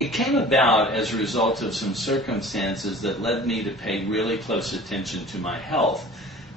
It came about as a result of some circumstances that led me to pay really close attention to my health.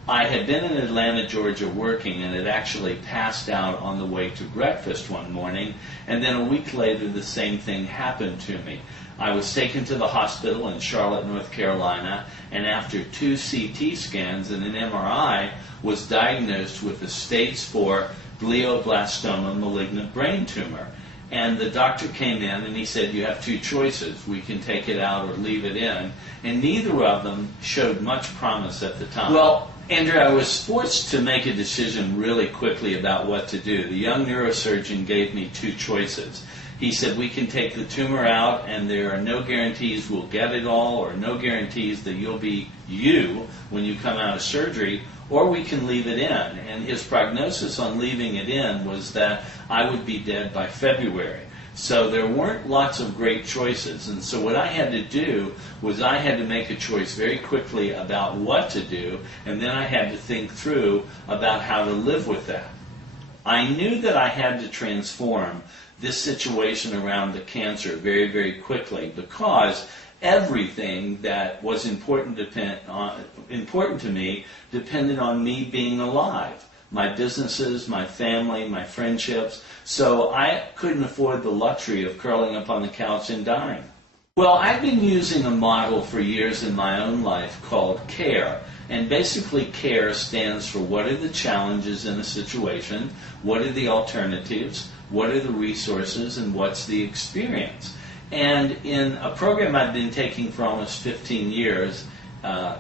I had been in Atlanta, Georgia working and had actually passed out on the way to breakfast one morning, and then a week later the same thing happened to me. I was taken to the hospital in Charlotte, North Carolina, and after 2 CT scans and an MRI was diagnosed with a stage 4 glioblastoma malignant brain tumor. And the doctor came in and he said, you have 2 choices. We can take it out or leave it in. And neither of them showed much promise at the time. Well, Andrew, I was forced to make a decision really quickly about what to do. The young neurosurgeon gave me 2 choices. He said, we can take the tumor out and there are no guarantees we'll get it all or no guarantees that you'll be you when you come out of surgery, or we can leave it in. And his prognosis on leaving it in was that I would be dead by February. So there weren't lots of great choices. And so what I had to do was I had to make a choice very quickly about what to do, and then I had to think through about how to live with that. I knew that I had to transform this situation around the cancer very, very quickly, because everything that was important to me depended on me being alive. My businesses, my family, my friendships. So I couldn't afford the luxury of curling up on the couch and dying. Well, I've been using a model for years in my own life called CARE. And basically CARE stands for what are the challenges in a situation, what are the alternatives, what are the resources, and what's the experience. And in a program I've been taking for almost 15 years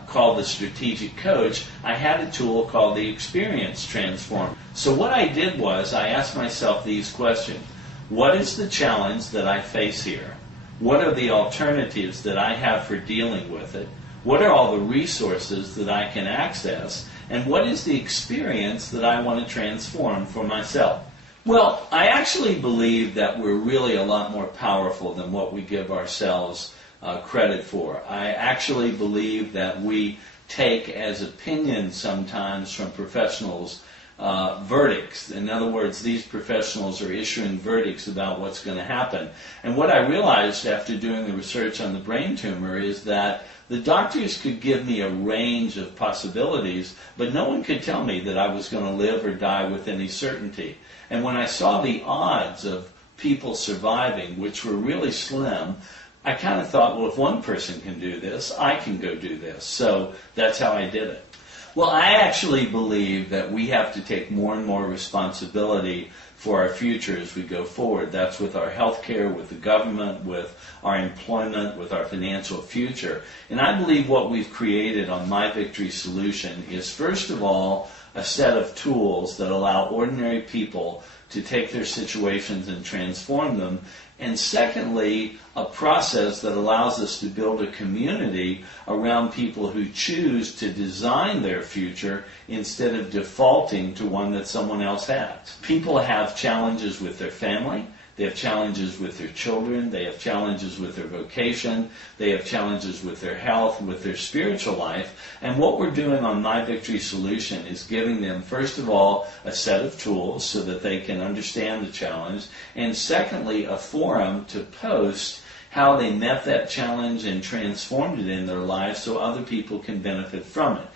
called the Strategic Coach, I had a tool called the Experience Transformer. So what I did was I asked myself these questions. What is the challenge that I face here? What are the alternatives that I have for dealing with it? What are all the resources that I can access? And what is the experience that I want to transform for myself? Well, I actually believe that we're really a lot more powerful than what we give ourselves credit for. I actually believe that we take as opinions sometimes from professionals verdicts. In other words, these professionals are issuing verdicts about what's going to happen. And what I realized after doing the research on the brain tumor is that the doctors could give me a range of possibilities, but no one could tell me that I was going to live or die with any certainty. And when I saw the odds of people surviving, which were really slim, I kind of thought, well, if one person can do this, I can go do this. So that's how I did it. Well, I actually believe that we have to take more and more responsibility for our future as we go forward. That's with our health care, with the government, with our employment, with our financial future. And I believe what we've created on MyVictory Solution is, first of all, a set of tools that allow ordinary people to take their situations and transform them. And secondly, a process that allows us to build a community around people who choose to design their future instead of defaulting to one that someone else has. People have challenges with their family, they have challenges with their children, they have challenges with their vocation, they have challenges with their health, with their spiritual life. And what we're doing on MyVictory Solution is giving them, first of all, a set of tools so that they can understand the challenge, and secondly, a forum to post how they met that challenge and transformed it in their lives so other people can benefit from it.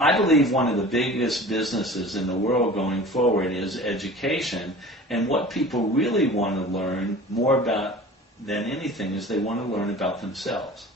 I believe one of the biggest businesses in the world going forward is education, and what people really want to learn more about than anything is they want to learn about themselves.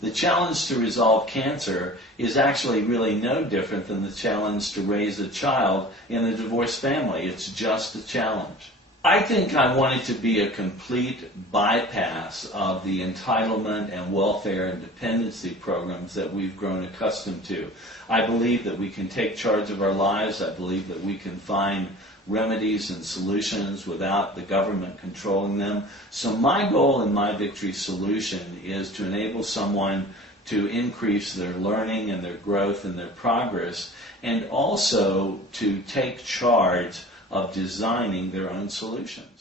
The challenge to resolve cancer is actually really no different than the challenge to raise a child in a divorced family. It's just a challenge. I think I want it to be a complete bypass of the entitlement and welfare and dependency programs that we've grown accustomed to. I believe that we can take charge of our lives. I believe that we can find remedies and solutions without the government controlling them. So my goal in MyVictory Solution is to enable someone to increase their learning and their growth and their progress, and also to take charge of designing their own solutions.